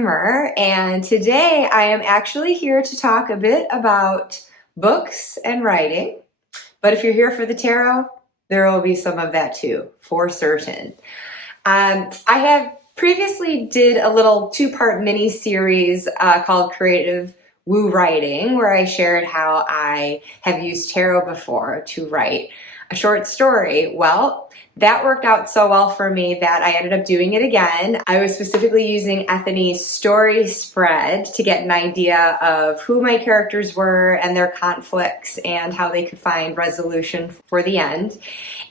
Rumor, and today I am actually here to talk a bit about books and writing. But if you're here for the tarot, there will be some of that too, for certain. I have previously did a little two-part mini-series called Creative Woo Writing, where I shared how I have used tarot before to write a short story. Well, that worked out so well for me that I ended up doing it again. I was specifically using Anthony's story spread to get an idea of who my characters were and their conflicts and how they could find resolution for the end.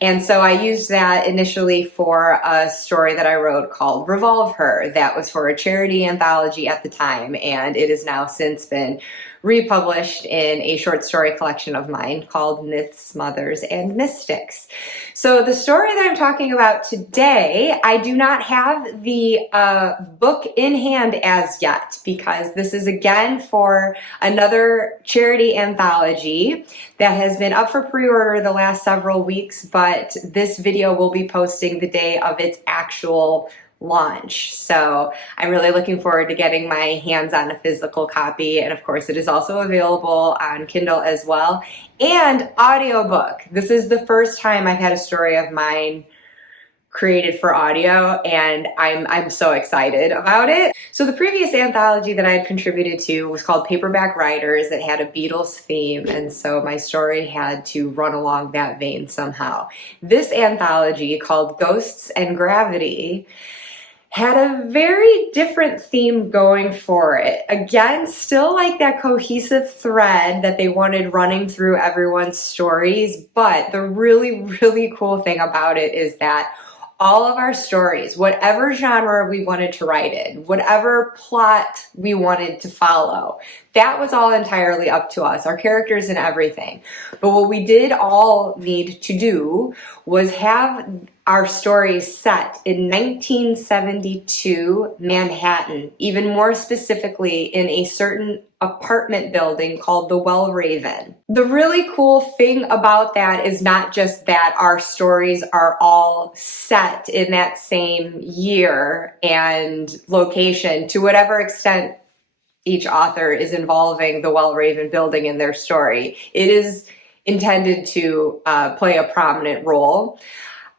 And so I used that initially for a story that I wrote called Revolve Her. That was for a charity anthology at the time, and it has now since been republished in a short story collection of mine called Myths, Mothers, and Mystics. So the story that I'm talking about today, I do not have the book in hand as yet, because this is again for another charity anthology that has been up for pre-order the last several weeks, but this video will be posting the day of its actual launch. So I'm really looking forward to getting my hands on a physical copy. And of course, it is also available on Kindle as well, and audiobook. This is the first time I've had a story of mine created for audio, and I'm so excited about it. So the previous anthology that I had contributed to was called Paperback Writers. It had a Beatles theme, and so my story had to run along that vein somehow. This anthology, called Ghosts and Gravity, had a very different theme going for it. Again, still like that cohesive thread that they wanted running through everyone's stories, but the really, really cool thing about it is that all of our stories, whatever genre we wanted to write in, whatever plot we wanted to follow, that was all entirely up to us, our characters and everything. But what we did all need to do was have our stories set in 1972 Manhattan, even more specifically in a certain apartment building called the Wellraven. The really cool thing about that is not just that our stories are all set in that same year and location, to whatever extent each author is involving the Wellraven building in their story. It is intended to play a prominent role.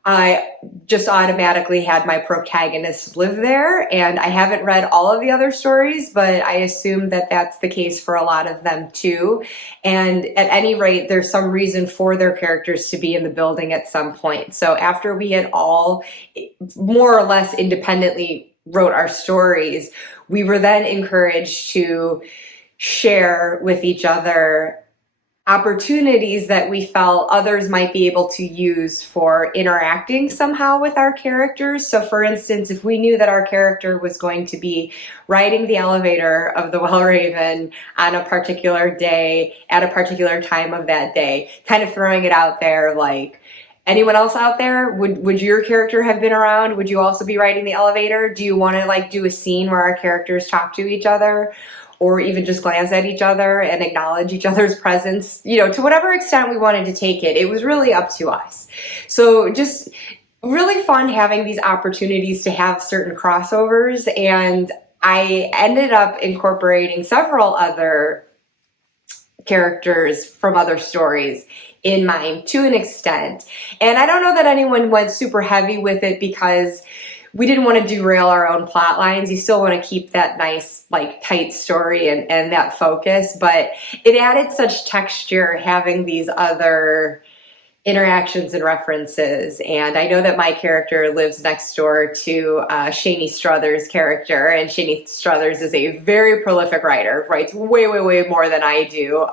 I just automatically had my protagonist live there, and I haven't read all of the other stories, but I assume that that's the case for a lot of them too. And at any rate, there's some reason for their characters to be in the building at some point. So after we had all more or less independently wrote our stories, we were then encouraged to share with each other opportunities that we felt others might be able to use for interacting somehow with our characters. So for instance, if we knew that our character was going to be riding the elevator of the Wellraven on a particular day, at a particular time of that day, kind of throwing it out there like, anyone else out there? Would your character have been around? Would you also be riding the elevator? Do you want to like do a scene where our characters talk to each other? Or even just glance at each other and acknowledge each other's presence, you know, to whatever extent we wanted to take it. It was really up to us. So just really fun having these opportunities to have certain crossovers. And I ended up incorporating several other characters from other stories in mine to an extent. And I don't know that anyone went super heavy with it because we didn't want to derail our own plot lines. You still want to keep that nice, like, tight story and that focus, but it added such texture having these other interactions and references. And I know that my character lives next door to Shani Struthers' character, and Shani Struthers is a very prolific writer, writes way, way, way more than I do.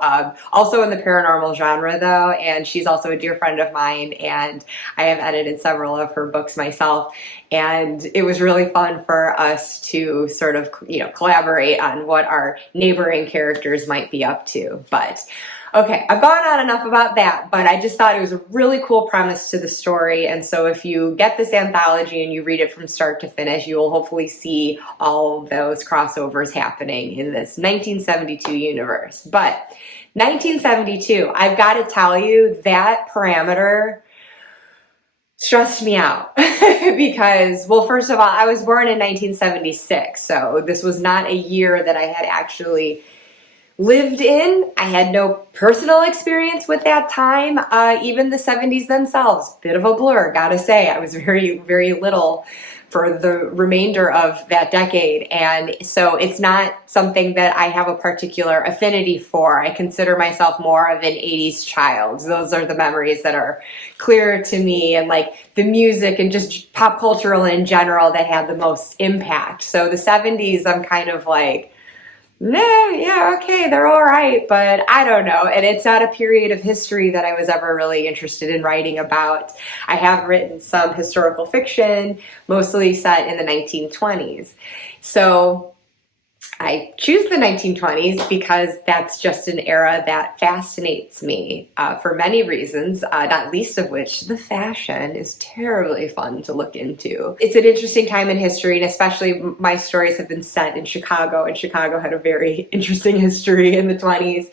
Also in the paranormal genre though, and she's also a dear friend of mine, and I have edited several of her books myself. And it was really fun for us to sort of, you know, collaborate on what our neighboring characters might be up to. But okay, I've gone on enough about that, but I just thought it was a really cool premise to the story. And so if you get this anthology and you read it from start to finish, you will hopefully see all of those crossovers happening in this 1972 universe. But 1972, I've got to tell you, that parameter stressed me out because, well, first of all, I was born in 1976, so this was not a year that I had actually lived in. I had no personal experience with that time. Even the 70s themselves, bit of a blur, gotta say. I was very, very little for the remainder of that decade. And so it's not something that I have a particular affinity for. I consider myself more of an 80s child. Those are the memories that are clear to me, and like the music and just pop cultural in general that had the most impact. So the 70s, I'm kind of like, nah, yeah, okay, they're all right, but I don't know. And it's not a period of history that I was ever really interested in writing about. I have written some historical fiction, mostly set in the 1920s. So I choose the 1920s because that's just an era that fascinates me for many reasons, not least of which the fashion is terribly fun to look into. It's an interesting time in history, and especially my stories have been set in Chicago, and Chicago had a very interesting history in the 20s,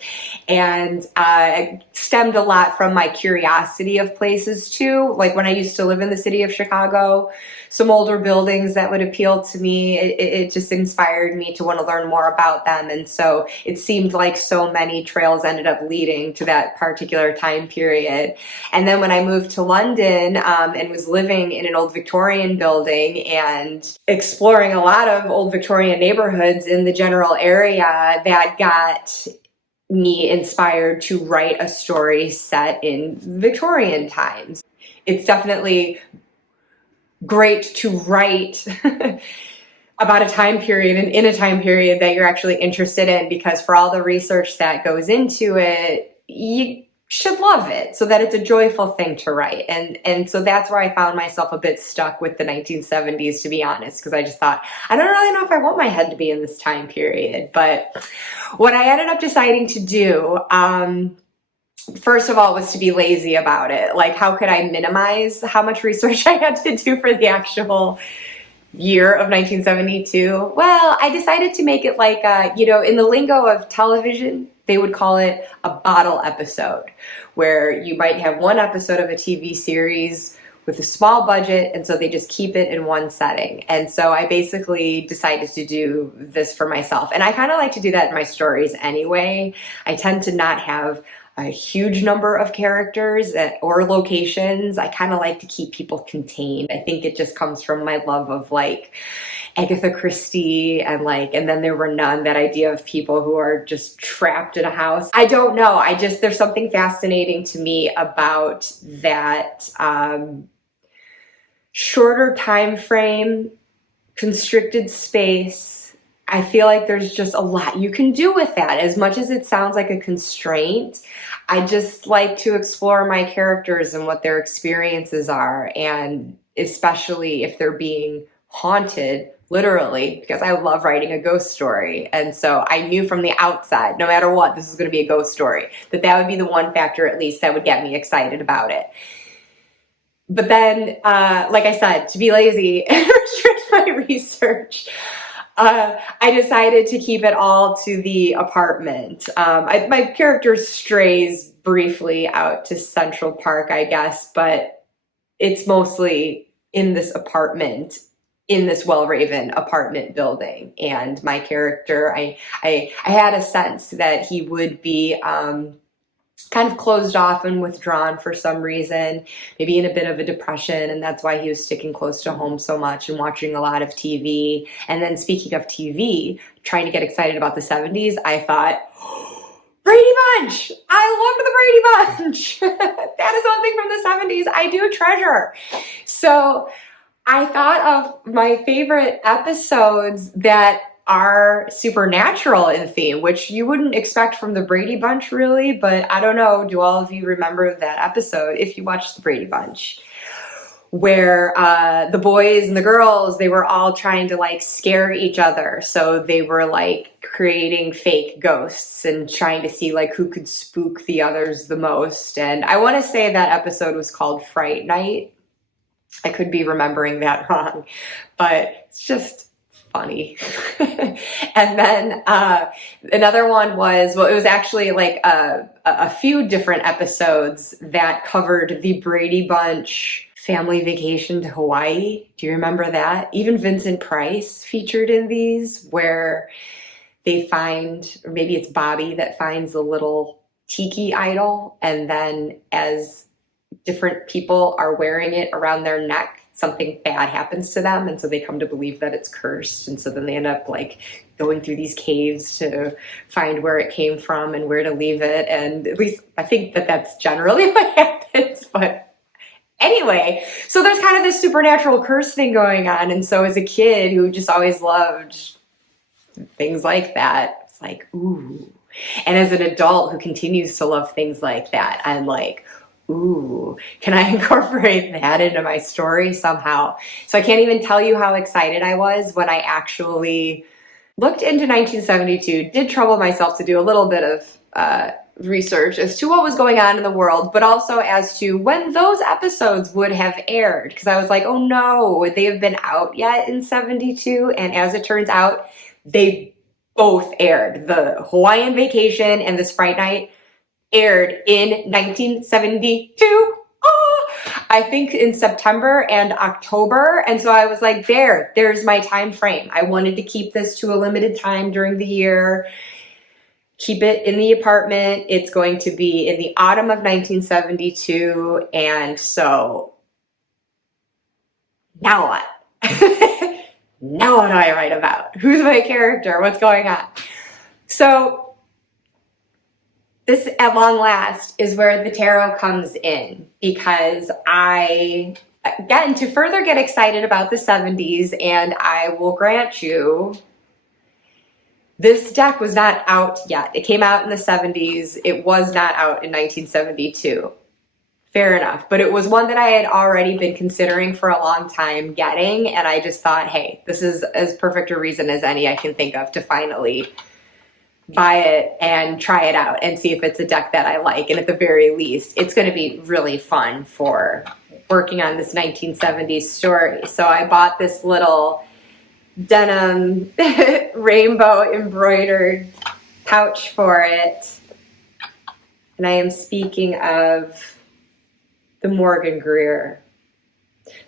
and it stemmed a lot from my curiosity of places too. Like when I used to live in the city of Chicago, some older buildings that would appeal to me, it just inspired me to want to learn more about them. And so it seemed like so many trails ended up leading to that particular time period. And then when I moved to London and was living in an old Victorian building and exploring a lot of old Victorian neighborhoods in the general area, that got me inspired to write a story set in Victorian times. It's definitely great to write about a time period and in a time period that you're actually interested in, because for all the research that goes into it, you should love it so that it's a joyful thing to write. And so that's where I found myself a bit stuck with the 1970s, to be honest, because I just thought, I don't really know if I want my head to be in this time period. But what I ended up deciding to do, first of all, was to be lazy about it. Like, how could I minimize how much research I had to do for the actual year of 1972? Well, I decided to make it like, in the lingo of television, they would call it a bottle episode, where you might have one episode of a TV series with a small budget, and so they just keep it in one setting. And so I basically decided to do this for myself. And I kind of like to do that in my stories anyway. I tend to not have a huge number of characters or locations. I kind of like to keep people contained. I think it just comes from my love of like Agatha Christie and Then There Were None, that idea of people who are just trapped in a house. I don't know. There's something fascinating to me about that shorter time frame, constricted space. I feel like there's just a lot you can do with that. As much as it sounds like a constraint, I just like to explore my characters and what their experiences are, and especially if they're being haunted, literally, because I love writing a ghost story. And so I knew from the outside, no matter what, this is going to be a ghost story, that would be the one factor at least that would get me excited about it. But then, like I said, to be lazy and restrict my research, I decided to keep it all to the apartment. My character strays briefly out to Central Park, I guess, but it's mostly in this apartment, in this Wellraven apartment building. And my character, I had a sense that he would be kind of closed off and withdrawn for some reason, maybe in a bit of a depression, and that's why he was sticking close to home so much and watching a lot of TV. And then speaking of TV, trying to get excited about the 70s, I thought, Brady Bunch! I loved the Brady Bunch! That is one thing from the 70s I do treasure. So I thought of my favorite episodes that are supernatural in theme, which you wouldn't expect from the Brady Bunch, really, but I don't know, do all of you remember that episode, if you watched the Brady Bunch, where the boys and the girls, they were all trying to like scare each other, so they were like creating fake ghosts and trying to see like who could spook the others the most. And I want to say that episode was called Fright Night. I could be remembering that wrong, but it's just funny. And then another one was, well, it was actually like a few different episodes that covered the Brady Bunch family vacation to Hawaii. Do you remember that? Even Vincent Price featured in these, where they find, or maybe it's Bobby that finds a little tiki idol, and then as different people are wearing it around their neck, something bad happens to them, and so they come to believe that it's cursed, and so then they end up like going through these caves to find where it came from and where to leave it. And at least I think that that's generally what happens. But anyway, so there's kind of this supernatural curse thing going on, and so as a kid who just always loved things like that, it's like, ooh. And as an adult who continues to love things like that, I'm like, ooh, can I incorporate that into my story somehow? So I can't even tell you how excited I was when I actually looked into 1972, did trouble myself to do a little bit of research as to what was going on in the world, but also as to when those episodes would have aired. Because I was like, oh no, would they have been out yet in 72? And as it turns out, they both aired. The Hawaiian Vacation and the Sprite Night aired in 1972. Oh, I think in September and October. And so I was like, there's my time frame. I wanted to keep this to a limited time during the year, keep it in the apartment. It's going to be in the autumn of 1972. And so now what? Now what do I write about? Who's my character? What's going on? So this, at long last, is where the tarot comes in, because I, again, to further get excited about the 70s, and I will grant you, this deck was not out yet. It came out in the 70s. It was not out in 1972. Fair enough. But it was one that I had already been considering for a long time getting, and I just thought, hey, this is as perfect a reason as any I can think of to finally buy it and try it out and see if it's a deck that I like. And at the very least, it's going to be really fun for working on this 1970s story. So I bought this little denim rainbow embroidered pouch for it. And I am speaking of the Morgan-Greer.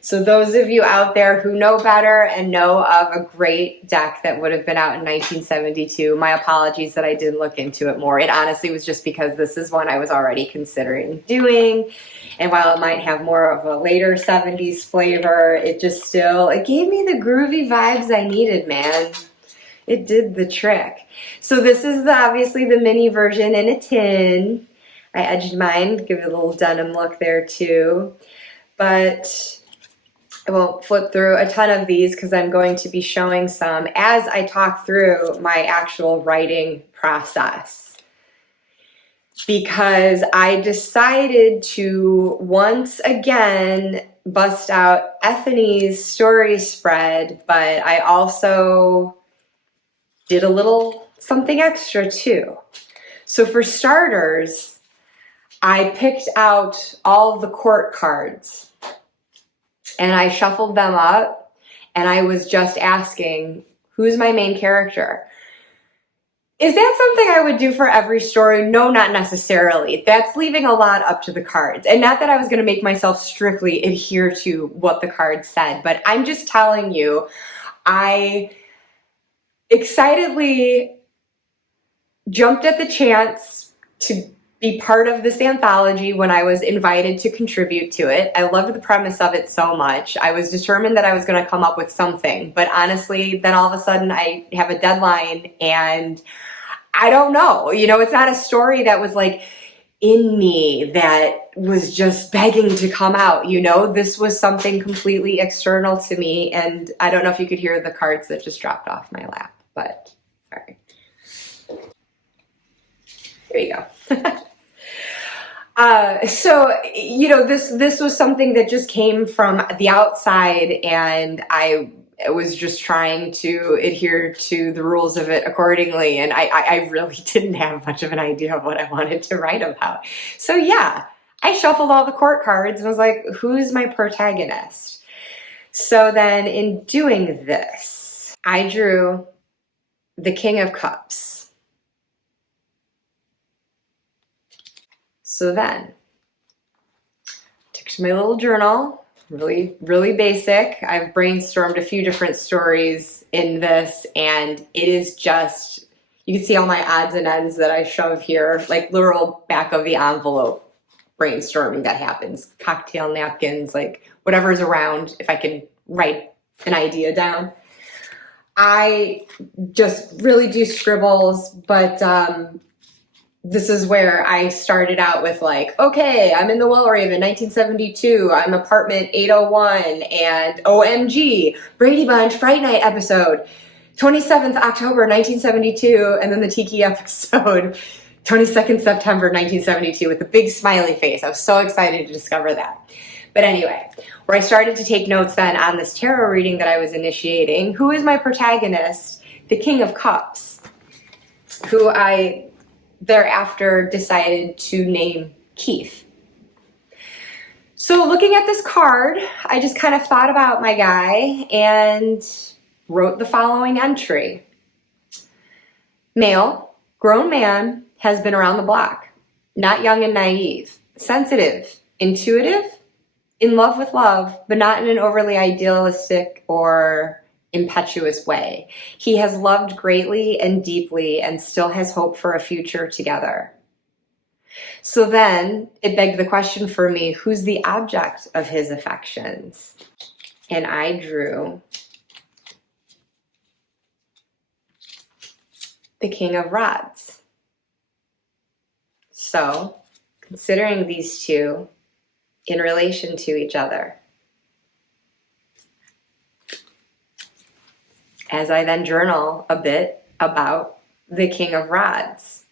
So those of you out there who know better and know of a great deck that would have been out in 1972, my apologies that I didn't look into it more. It honestly was just because this is one I was already considering doing. And while it might have more of a later 70s flavor, it just still, it gave me the groovy vibes I needed, man. It did the trick. So this is obviously the mini version in a tin. I edged mine, give it a little denim look there too. But I won't flip through a ton of these because I'm going to be showing some as I talk through my actual writing process. Because I decided to once again bust out Ethany's story spread, but I also did a little something extra too. So for starters, I picked out all the court cards and I shuffled them up, and I was just asking, who's my main character? Is that something I would do for every story? No, not necessarily. That's leaving a lot up to the cards. And not that I was going to make myself strictly adhere to what the cards said, but I'm just telling you, I excitedly jumped at the chance to be part of this anthology when I was invited to contribute to it. I loved the premise of it so much. I was determined that I was going to come up with something, but honestly, then all of a sudden I have a deadline and I don't know. You know, it's not a story that was like in me that was just begging to come out. You know, this was something completely external to me, and I don't know if you could hear the cards that just dropped off my lap, but sorry. Here you go. So, you know, this was something that just came from the outside, and I was just trying to adhere to the rules of it accordingly. And I really didn't have much of an idea of what I wanted to write about. So yeah, I shuffled all the court cards and was like, who's my protagonist? So then in doing this, I drew the King of Cups. So then, I took to my little journal, really, really basic. I've brainstormed a few different stories in this, and it is just, you can see all my odds and ends that I shove here, like literal back of the envelope brainstorming that happens. Cocktail napkins, like whatever's around, if I can write an idea down. I just really do scribbles, but this is where I started out with like, okay, I'm in the Wellraven, 1972. I'm apartment 801, and OMG, Brady Bunch Fright Night episode, 27th October 1972, and then the Tiki episode, 22nd September 1972, with a big smiley face. I was so excited to discover that. But anyway, where I started to take notes then on this tarot reading that I was initiating, who is my protagonist? The King of Cups, who I thereafter decided to name Keith. So looking at this card, I just kind of thought about my guy and wrote the following entry. Male, grown man, has been around the block, not young and naive, sensitive, intuitive, in love with love, but not in an overly idealistic or impetuous way. He has loved greatly and deeply and still has hope for a future together. So then it begged the question for me, who's the object of his affections? And I drew the King of Rods. So considering these two in relation to each other, as I then journal a bit about the King of Rods,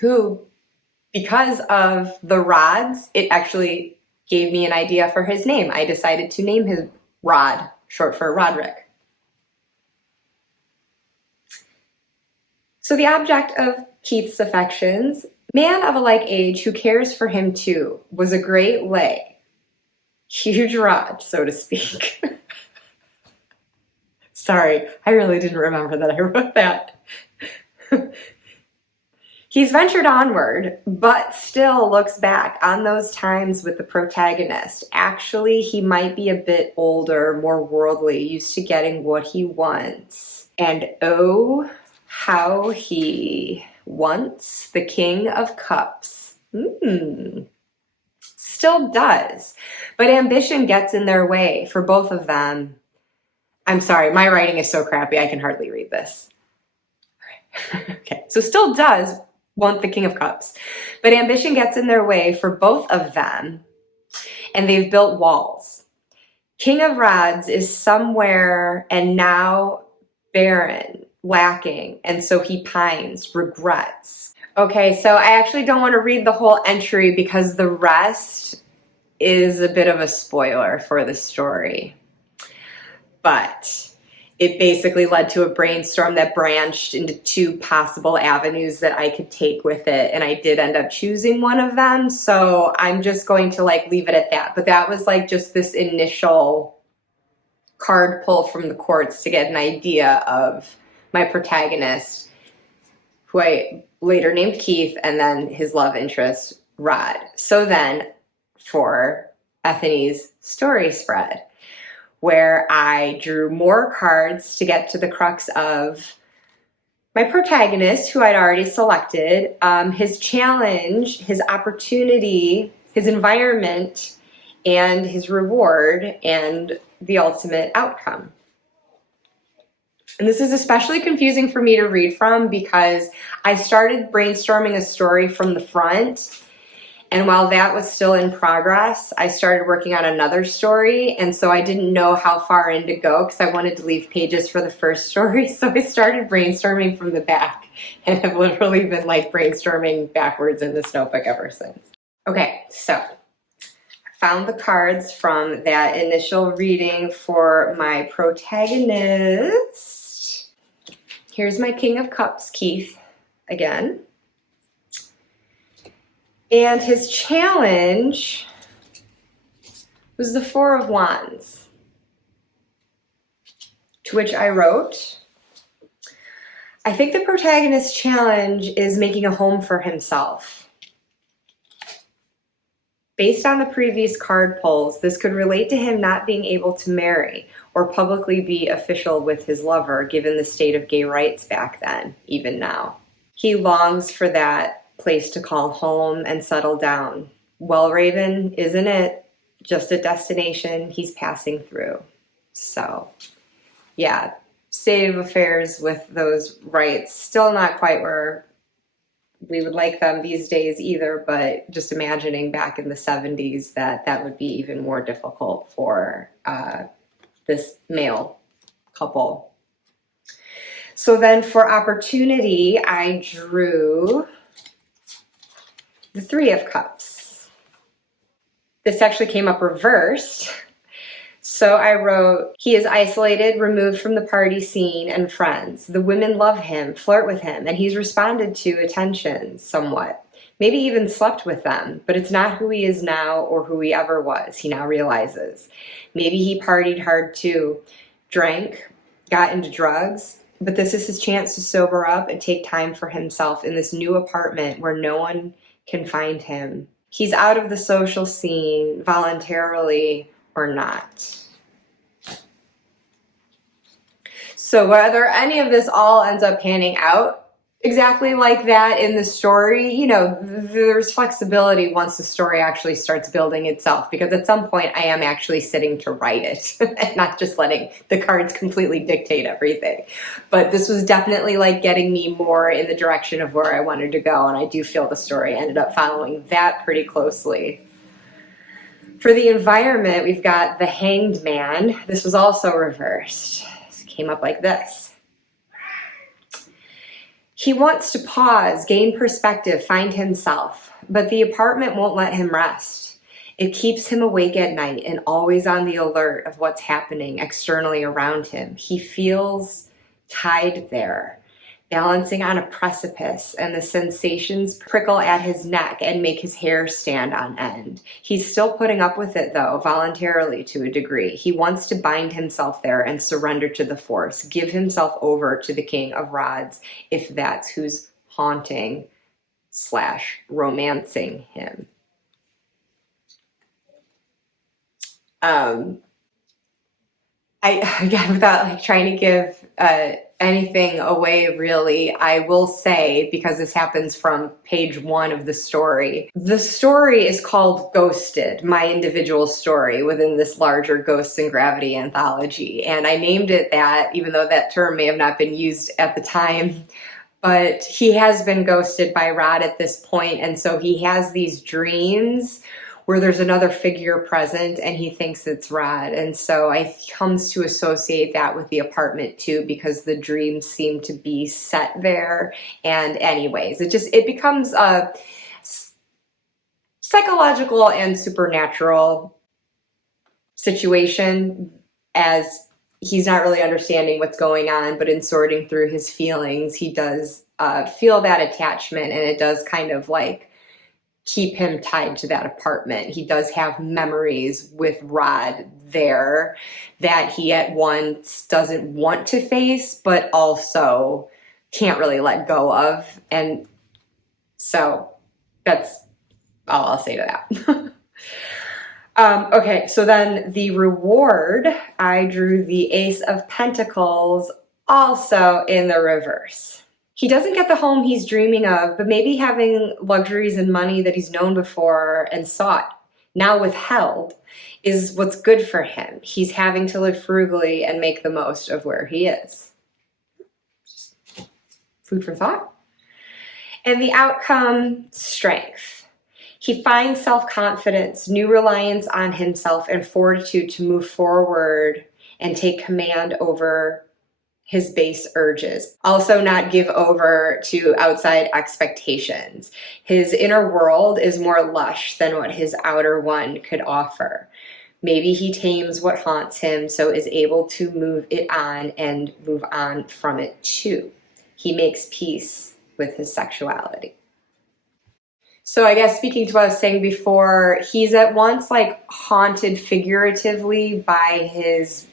who, because of the rods, it actually gave me an idea for his name. I decided to name his Rod, short for Roderick. So the object of Keith's affections, man of a like age who cares for him too, was a great lay, huge rod, so to speak. Sorry, I really didn't remember that I wrote that. He's ventured onward, but still looks back on those times with the protagonist. Actually, he might be a bit older, more worldly, used to getting what he wants. And oh, how he wants the King of Cups. Still does, but ambition gets in their way for both of them. I'm sorry, my writing is so crappy, I can hardly read this. Okay, so still does want the King of Cups, but ambition gets in their way for both of them, and they've built walls. King of Rods is somewhere and now barren, lacking, and so he pines, regrets. Okay, so I actually don't want to read the whole entry because the rest is a bit of a spoiler for the story. But it basically led to a brainstorm that branched into two possible avenues that I could take with it. And I did end up choosing one of them. So I'm just going to like leave it at that. But that was like just this initial card pull from the courts to get an idea of my protagonist, who I later named Keith, and then his love interest, Rod. So then for Anthony's story spread, where I drew more cards to get to the crux of my protagonist, who I'd already selected, his challenge, his opportunity, his environment, and his reward, and the ultimate outcome. And this is especially confusing for me to read from because I started brainstorming a story from the front. And while that was still in progress, I started working on another story. And so I didn't know how far in to go because I wanted to leave pages for the first story. So I started brainstorming from the back and have literally been like brainstorming backwards in this notebook ever since. Okay, so I found the cards from that initial reading for my protagonist. Here's my King of Cups, Keith, again. And his challenge was the Four of Wands, to which I wrote, I think the protagonist's challenge is making a home for himself. Based on the previous card pulls, this could relate to him not being able to marry or publicly be official with his lover, given the state of gay rights back then, even now. He longs for that place to call home and settle down. Wellraven isn't it, just a destination he's passing through. So, yeah, state of affairs with those rights, still not quite where we would like them these days either, but just imagining back in the 70s that would be even more difficult for this male couple. So then for opportunity, I drew the Three of Cups. This actually came up reversed. So I wrote, he is isolated, removed from the party scene and friends. The women love him, flirt with him, and he's responded to attention somewhat. Maybe even slept with them, but it's not who he is now or who he ever was, he now realizes. Maybe he partied hard too, drank, got into drugs, but this is his chance to sober up and take time for himself in this new apartment where no one can find him. He's out of the social scene voluntarily or not. So whether any of this all ends up panning out exactly like that in the story, you know, there's flexibility once the story actually starts building itself, because at some point I am actually sitting to write it and not just letting the cards completely dictate everything. But this was definitely like getting me more in the direction of where I wanted to go, and I do feel the story ended up following that pretty closely. For the environment, we've got the Hanged Man. This was also reversed. It came up like this. He wants to pause, gain perspective, find himself, but the apartment won't let him rest. It keeps him awake at night and always on the alert of what's happening externally around him. He feels tied there, balancing on a precipice, and the sensations prickle at his neck and make his hair stand on end. He's still putting up with it, though, voluntarily to a degree. He wants to bind himself there and surrender to the force, give himself over to the King of Rods, if that's who's haunting / romancing him. Without like trying to give anything away really, I will say, because this happens from page 1 of the story is called Ghosted, my individual story within this larger Ghosts and Gravity anthology. And I named it that, even though that term may have not been used at the time. But he has been ghosted by Rod at this point, and so he has these dreams where there's another figure present and he thinks it's Rod. And so I comes to associate that with the apartment too, because the dreams seem to be set there. And anyways, it becomes a psychological and supernatural situation, as he's not really understanding what's going on, but in sorting through his feelings, he does feel that attachment, and it does kind of like keep him tied to that apartment. He does have memories with Rod there that he at once doesn't want to face, but also can't really let go of. And so that's all I'll say to that. Okay, so then the reward, I drew the Ace of Pentacles, also in the reverse. He doesn't get the home he's dreaming of, but maybe having luxuries and money that he's known before and sought, now withheld, is what's good for him. He's having to live frugally and make the most of where he is. Just food for thought. And the outcome, strength. He finds self-confidence, new reliance on himself, and fortitude to move forward and take command over his base urges. Also not give over to outside expectations. His inner world is more lush than what his outer one could offer. Maybe he tames what haunts him, so is able to move it on and move on from it too. He makes peace with his sexuality. So I guess speaking to what I was saying before, he's at once like haunted figuratively by his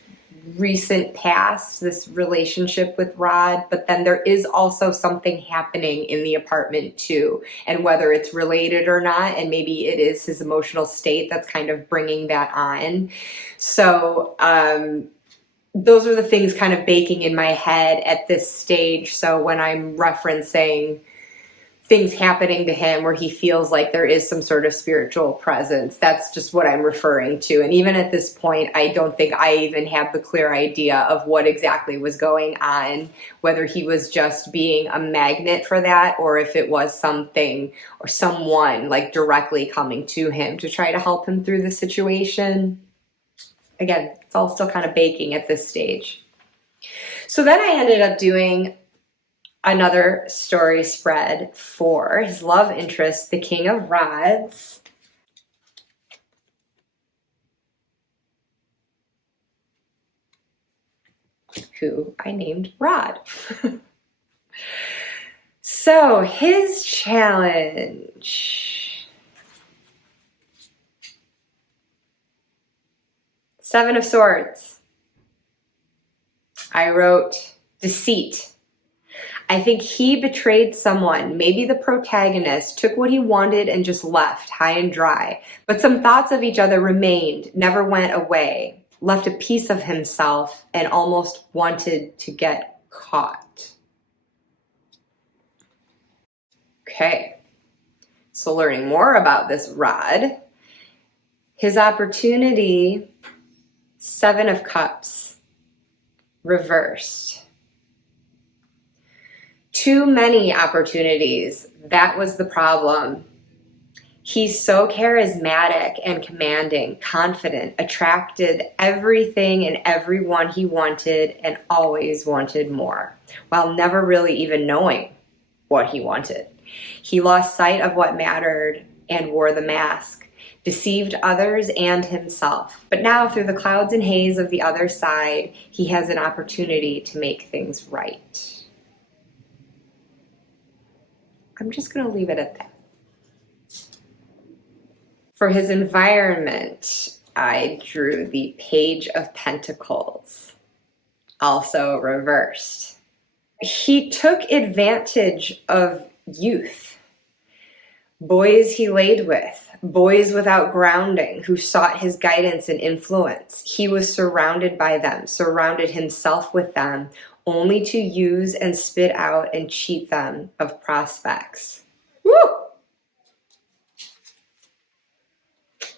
recent past, this relationship with Rod, but then there is also something happening in the apartment too, and whether it's related or not, and maybe it is his emotional state that's kind of bringing that on. So those are the things kind of baking in my head at this stage. So when I'm referencing things happening to him where he feels like there is some sort of spiritual presence, that's just what I'm referring to. And even at this point, I don't think I even have the clear idea of what exactly was going on, whether he was just being a magnet for that, or if it was something or someone like directly coming to him to try to help him through the situation. Again, it's all still kind of baking at this stage. So then I ended up doing another story spread for his love interest, the King of Rods. Who I named Rod. So his challenge. 7 of Swords. I wrote deceit. I think he betrayed someone. Maybe the protagonist took what he wanted and just left high and dry. But some thoughts of each other remained, never went away, left a piece of himself and almost wanted to get caught. Okay, so learning more about this Rod, his opportunity, 7 of Cups, reversed. Too many opportunities. That was the problem. He's so charismatic and commanding, confident, attracted everything and everyone he wanted and always wanted more, while never really even knowing what he wanted. He lost sight of what mattered and wore the mask, deceived others and himself. But now, through the clouds and haze of the other side, he has an opportunity to make things right. I'm just going to leave it at that. For his environment, I drew the Page of Pentacles, also reversed. He took advantage of youth, boys he laid with, boys without grounding who sought his guidance and influence. He was surrounded by them, surrounded himself with them, only to use and spit out and cheat them of prospects. Woo!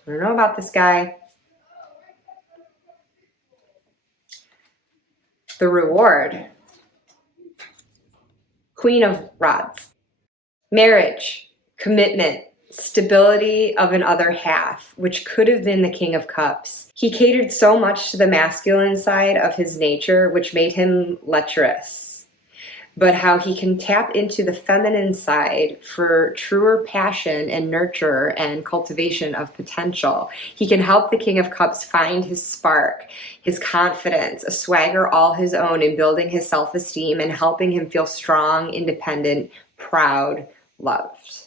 I don't know about this guy. The reward. Queen of Rods. Marriage, commitment, stability of an other half, which could have been the King of Cups. He catered so much to the masculine side of his nature, which made him lecherous. But how he can tap into the feminine side for truer passion and nurture and cultivation of potential. He can help the King of Cups find his spark, his confidence, a swagger all his own in building his self-esteem and helping him feel strong, independent, proud, loved.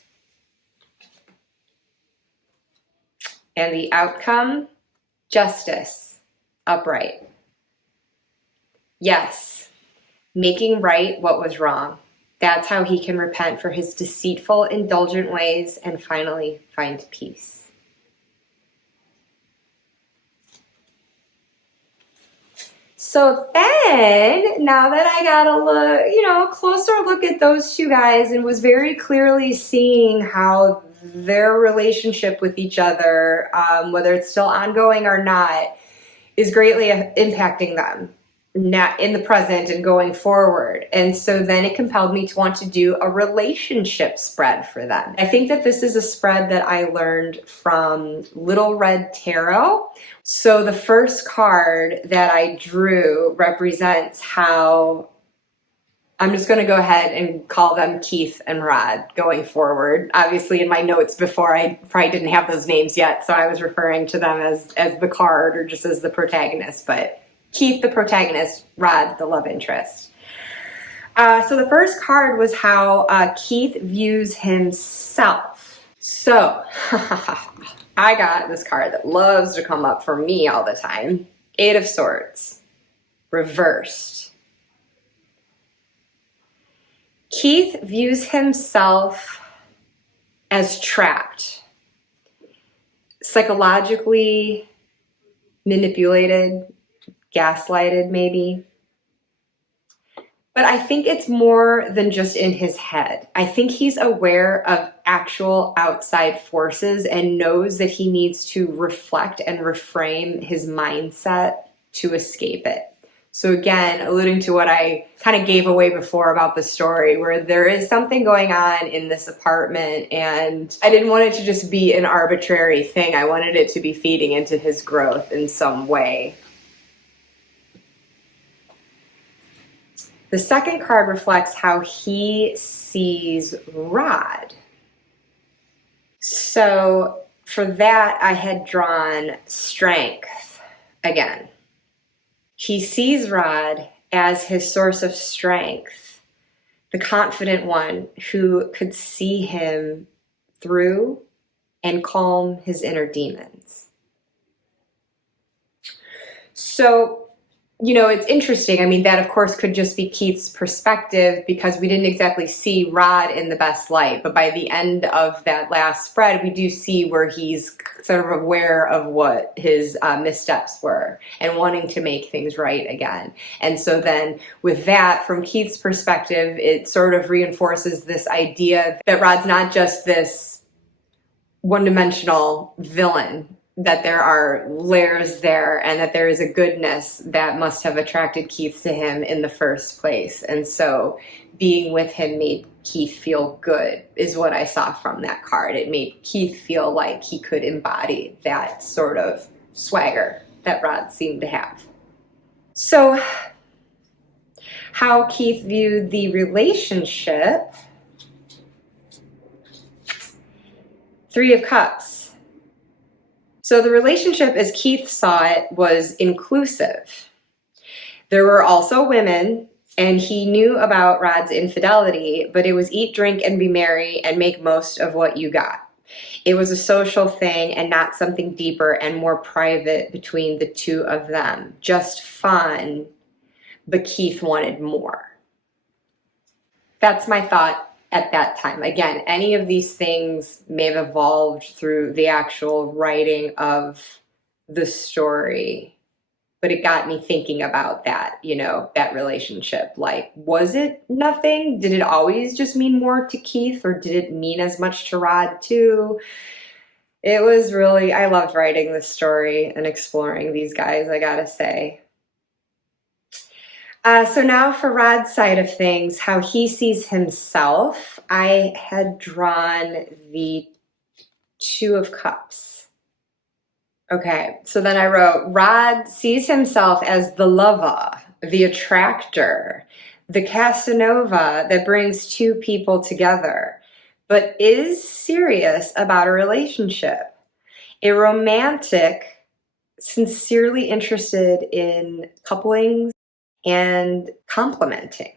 And the outcome, justice, upright. Yes, making right what was wrong. That's how he can repent for his deceitful, indulgent ways and finally find peace. So then, now that I got a look, closer look at those two guys and was very clearly seeing how their relationship with each other, whether it's still ongoing or not, is greatly impacting them in the present and going forward. And so then it compelled me to want to do a relationship spread for them. I think that this is a spread that I learned from Little Red Tarot. So the first card that I drew represents how I'm just going to go ahead and call them Keith and Rod going forward. Obviously, in my notes before, I probably didn't have those names yet, so I was referring to them as the card or just as the protagonist. But Keith, the protagonist, Rod, the love interest. So the first card was how Keith views himself. So I got this card that loves to come up for me all the time. 8 of Swords. reversed. Keith views himself as trapped, psychologically manipulated, gaslighted maybe. But I think it's more than just in his head. I think he's aware of actual outside forces and knows that he needs to reflect and reframe his mindset to escape it. So again, alluding to what I kind of gave away before about the story, where there is something going on in this apartment, and I didn't want it to just be an arbitrary thing. I wanted it to be feeding into his growth in some way. The second card reflects how he sees Rod. So for that, I had drawn strength again. He sees Rod as his source of strength, the confident one who could see him through and calm his inner demons. So, you know, it's interesting. I mean, that of course could just be Keith's perspective because we didn't exactly see Rod in the best light. But by the end of that last spread, we do see where he's sort of aware of what his missteps were and wanting to make things right again. And so then with that, from Keith's perspective, it sort of reinforces this idea that Rod's not just this one-dimensional villain, that there are layers there and that there is a goodness that must have attracted Keith to him in the first place. And so being with him made Keith feel good is what I saw from that card. It made Keith feel like he could embody that sort of swagger that Rod seemed to have. So how Keith viewed the relationship. Three of Cups. So the relationship, as Keith saw it, was inclusive. There were also women, and he knew about Rod's infidelity, but it was eat, drink, and be merry, and make most of what you got. It was a social thing and not something deeper and more private between the two of them. Just fun, but Keith wanted more. That's my thought at that time. Again, any of these things may have evolved through the actual writing of the story, but it got me thinking about that, you know, that relationship. Like, was it nothing? Did it always just mean more to Keith, or did it mean as much to Rod too? It was really, I loved writing this story and exploring these guys, I gotta say. So now for Rod's side of things, how he sees himself, I had drawn the Two of Cups. Okay, so then I wrote, Rod sees himself as the lover, the attractor, the Casanova that brings two people together, but is serious about a relationship. A romantic, sincerely interested in couplings and complimenting.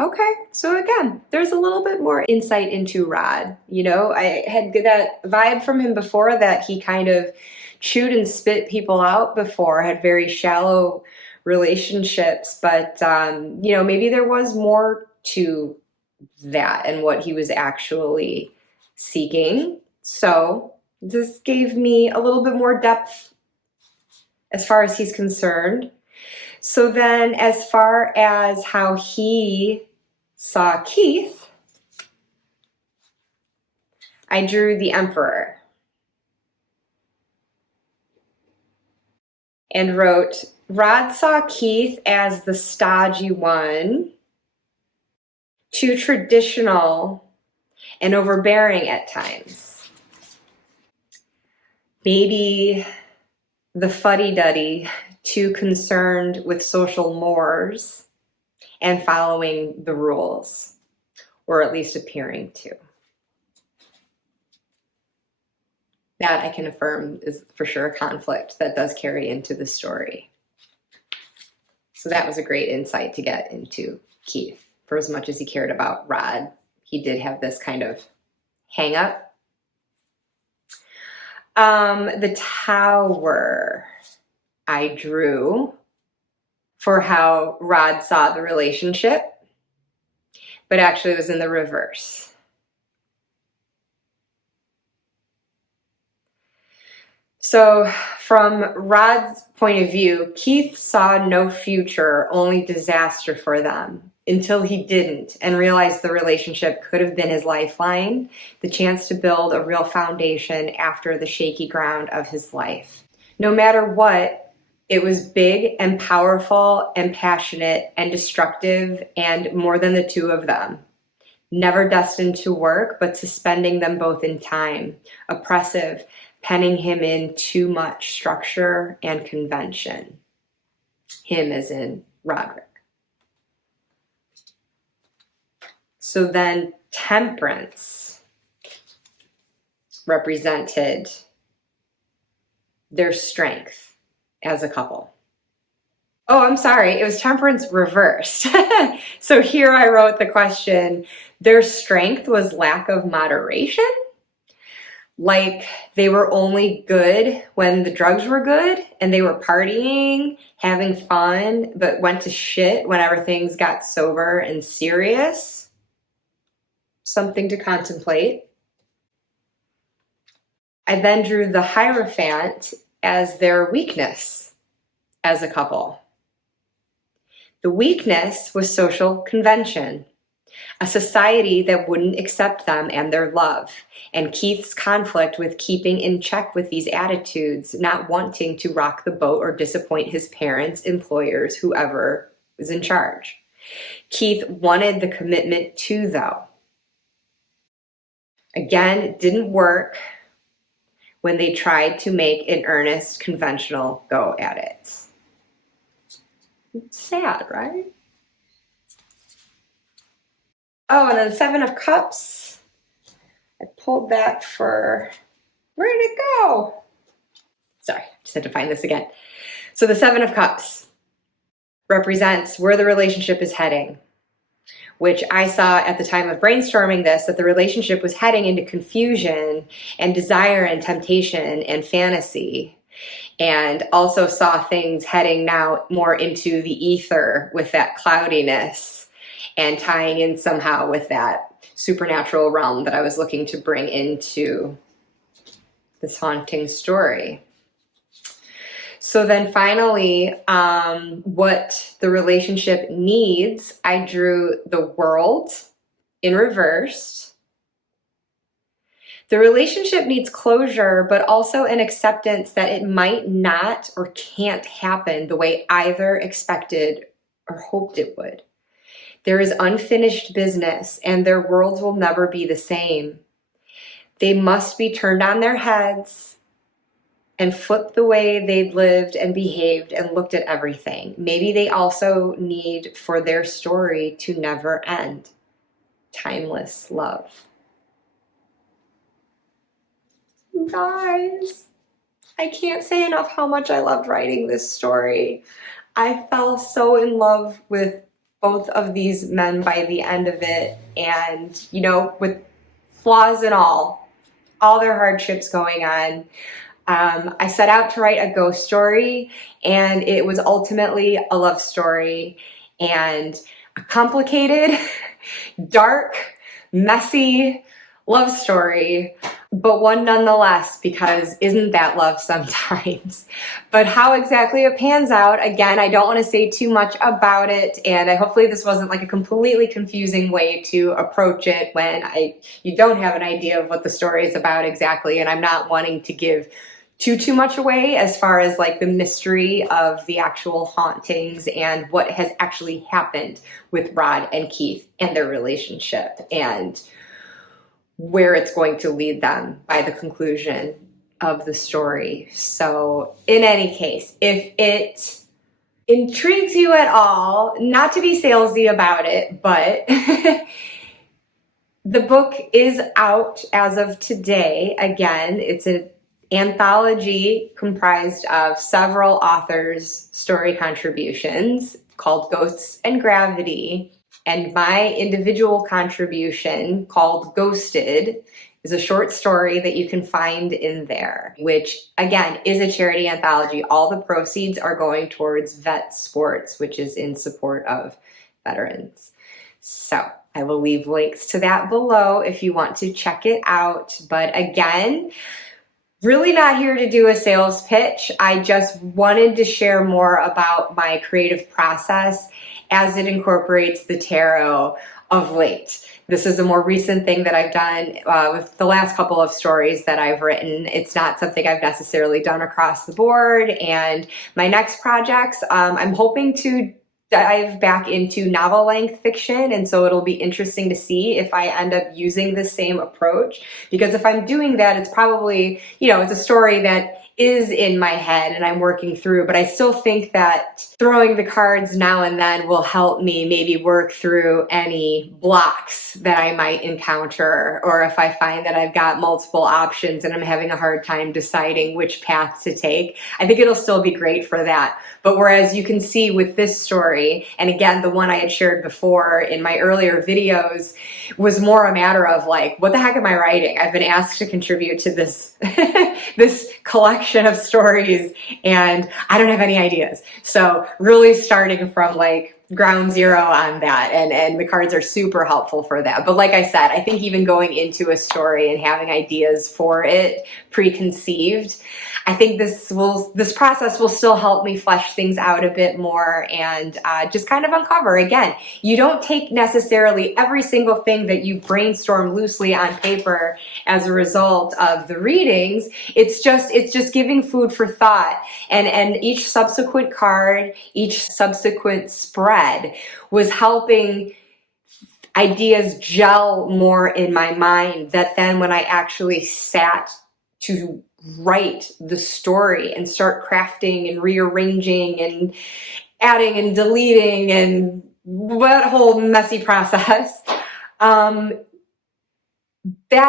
Okay, so again, there's a little bit more insight into Rod. You know, I had that vibe from him before that he kind of chewed and spit people out before, had very shallow relationships, but, you know, maybe there was more to that and what he was actually seeking. So this gave me a little bit more depth as far as he's concerned. So then as far as how he saw Keith, I drew the Emperor and wrote, Rod saw Keith as the stodgy one, too traditional and overbearing at times. Maybe the fuddy-duddy, too concerned with social mores and following the rules, or at least appearing to. That I can affirm is for sure a conflict that does carry into the story. So that was a great insight to get into Keith. For as much as he cared about Rod, he did have this kind of hang up. The Tower. I drew for how Rod saw the relationship, but actually it was in the reverse. So from Rod's point of view, Keith saw no future, only disaster for them, until he didn't and realized the relationship could have been his lifeline, the chance to build a real foundation after the shaky ground of his life. No matter what, it was big and powerful and passionate and destructive and more than the two of them. Never destined to work, but suspending them both in time. Oppressive, penning him in too much structure and convention. Him as in Roderick. So then Temperance represented their strength as a couple. Oh, I'm sorry. It was Temperance reversed. So here I wrote the question, their strength was lack of moderation? Like they were only good when the drugs were good and they were partying, having fun, but went to shit whenever things got sober and serious? Something to contemplate. I then drew the Hierophant as their weakness as a couple. The weakness was social convention, a society that wouldn't accept them and their love, and Keith's conflict with keeping in check with these attitudes, not wanting to rock the boat or disappoint his parents, employers, whoever was in charge. Keith wanted the commitment too, though. Again, it didn't work when they tried to make an earnest, conventional go at it. It's sad, right? Oh, and then the Seven of Cups. I pulled that for, where did it go? Sorry, just had to find this again. So the Seven of Cups represents where the relationship is heading, which I saw at the time of brainstorming this, that the relationship was heading into confusion and desire and temptation and fantasy. And also saw things heading now more into the ether with that cloudiness and tying in somehow with that supernatural realm that I was looking to bring into this haunting story. So then finally, what the relationship needs, I drew the World in reverse. The relationship needs closure, but also an acceptance that it might not or can't happen the way either expected or hoped it would. There is unfinished business, and their worlds will never be the same. They must be turned on their heads and flip the way they've lived and behaved and looked at everything. Maybe they also need for their story to never end. Timeless love. You guys, I can't say enough how much I loved writing this story. I fell so in love with both of these men by the end of it, and, you know, with flaws and all their hardships going on. I set out to write a ghost story, and it was ultimately a love story, and a complicated, dark, messy love story, but one nonetheless, because isn't that love sometimes? But how exactly it pans out, again, I don't want to say too much about it, and hopefully this wasn't like a completely confusing way to approach it when you don't have an idea of what the story is about exactly, and I'm not wanting to give too much away as far as like the mystery of the actual hauntings and what has actually happened with Rod and Keith and their relationship and where it's going to lead them by the conclusion of the story. So in any case, if it intrigues you at all, not to be salesy about it, but the book is out as of today. Again, it's an anthology comprised of several authors' story contributions called Ghosts and Gravity, and my individual contribution called Ghosted is a short story that you can find in there, which again is a charity anthology. All the proceeds are going towards Vet Sports, which is in support of veterans. So I will leave links to that below if you want to check it out. But again, really not here to do a sales pitch. I just wanted to share more about my creative process as it incorporates the tarot of late. This is a more recent thing that I've done with the last couple of stories that I've written. It's not something I've necessarily done across the board. And my next projects, I'm hoping to dive back into novel length fiction, and so it'll be interesting to see if I end up using the same approach, because if I'm doing that, it's probably, it's a story that is in my head and I'm working through, but I still think that throwing the cards now and then will help me maybe work through any blocks that I might encounter, or if I find that I've got multiple options and I'm having a hard time deciding which path to take. I think it'll still be great for that. But whereas you can see with this story, and again, the one I had shared before in my earlier videos, was more a matter of like, what the heck am I writing? I've been asked to contribute to this, this collection of stories, and I don't have any ideas. So really starting from like ground zero on that, and the cards are super helpful for that. But like I said, I think even going into a story and having ideas for it preconceived, I think this process will still help me flesh things out a bit more and just kind of uncover. Again, you don't take necessarily every single thing that you brainstorm loosely on paper as a result of the readings. It's just giving food for thought, and each subsequent card, each subsequent spread was helping ideas gel more in my mind, that then when I actually sat to write the story and start crafting and rearranging and adding and deleting and that whole messy process, that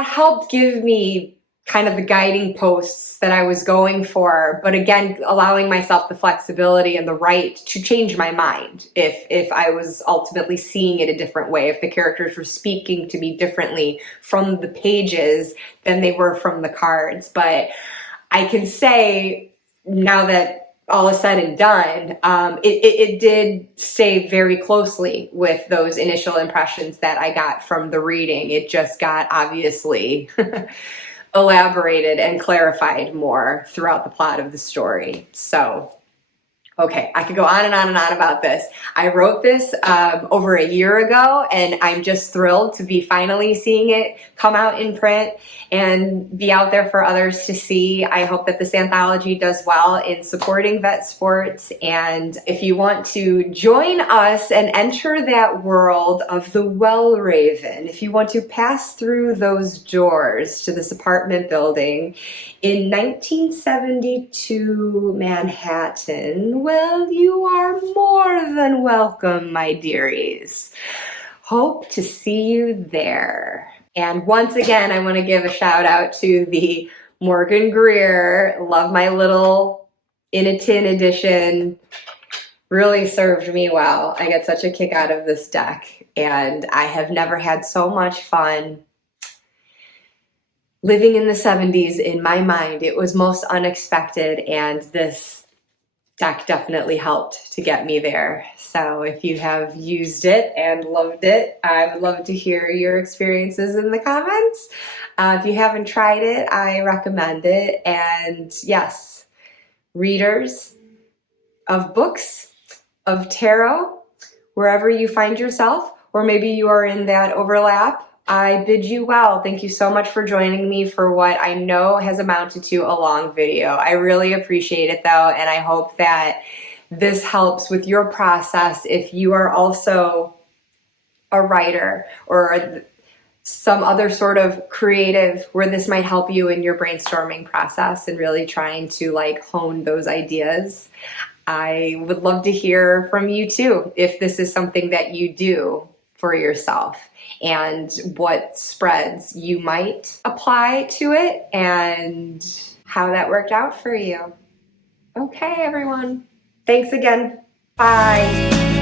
helped give me kind of the guiding posts that I was going for, but again, allowing myself the flexibility and the right to change my mind if I was ultimately seeing it a different way, if the characters were speaking to me differently from the pages than they were from the cards. But I can say now that all is said and done, it did stay very closely with those initial impressions that I got from the reading. It just got obviously elaborated and clarified more throughout the plot of the story. So, okay, I could go on and on and on about this. I wrote this over a year ago, and I'm just thrilled to be finally seeing it come out in print and be out there for others to see. I hope that this anthology does well in supporting vet sports. And if you want to join us and enter that world of the Wellraven, if you want to pass through those doors to this apartment building in 1972 Manhattan, well, you are more than welcome, my dearies. Hope to see you there. And once again, I want to give a shout out to the Morgan-Greer Love My Little in a Tin edition. Really served me well. I get such a kick out of this deck, and I have never had so much fun living in the 70s. In my mind, it was most unexpected, and this deck definitely helped to get me there. So if you have used it and loved it, I would love to hear your experiences in the comments. If you haven't tried it, I recommend it. And yes, readers of books, of tarot, wherever you find yourself, or maybe you are in that overlap, I bid you well. Thank you so much for joining me for what I know has amounted to a long video. I really appreciate it though, and I hope that this helps with your process if you are also a writer or some other sort of creative where this might help you in your brainstorming process and really trying to like hone those ideas. I would love to hear from you too if this is something that you do for yourself, and what spreads you might apply to it and how that worked out for you. Okay, everyone. Thanks again. Bye.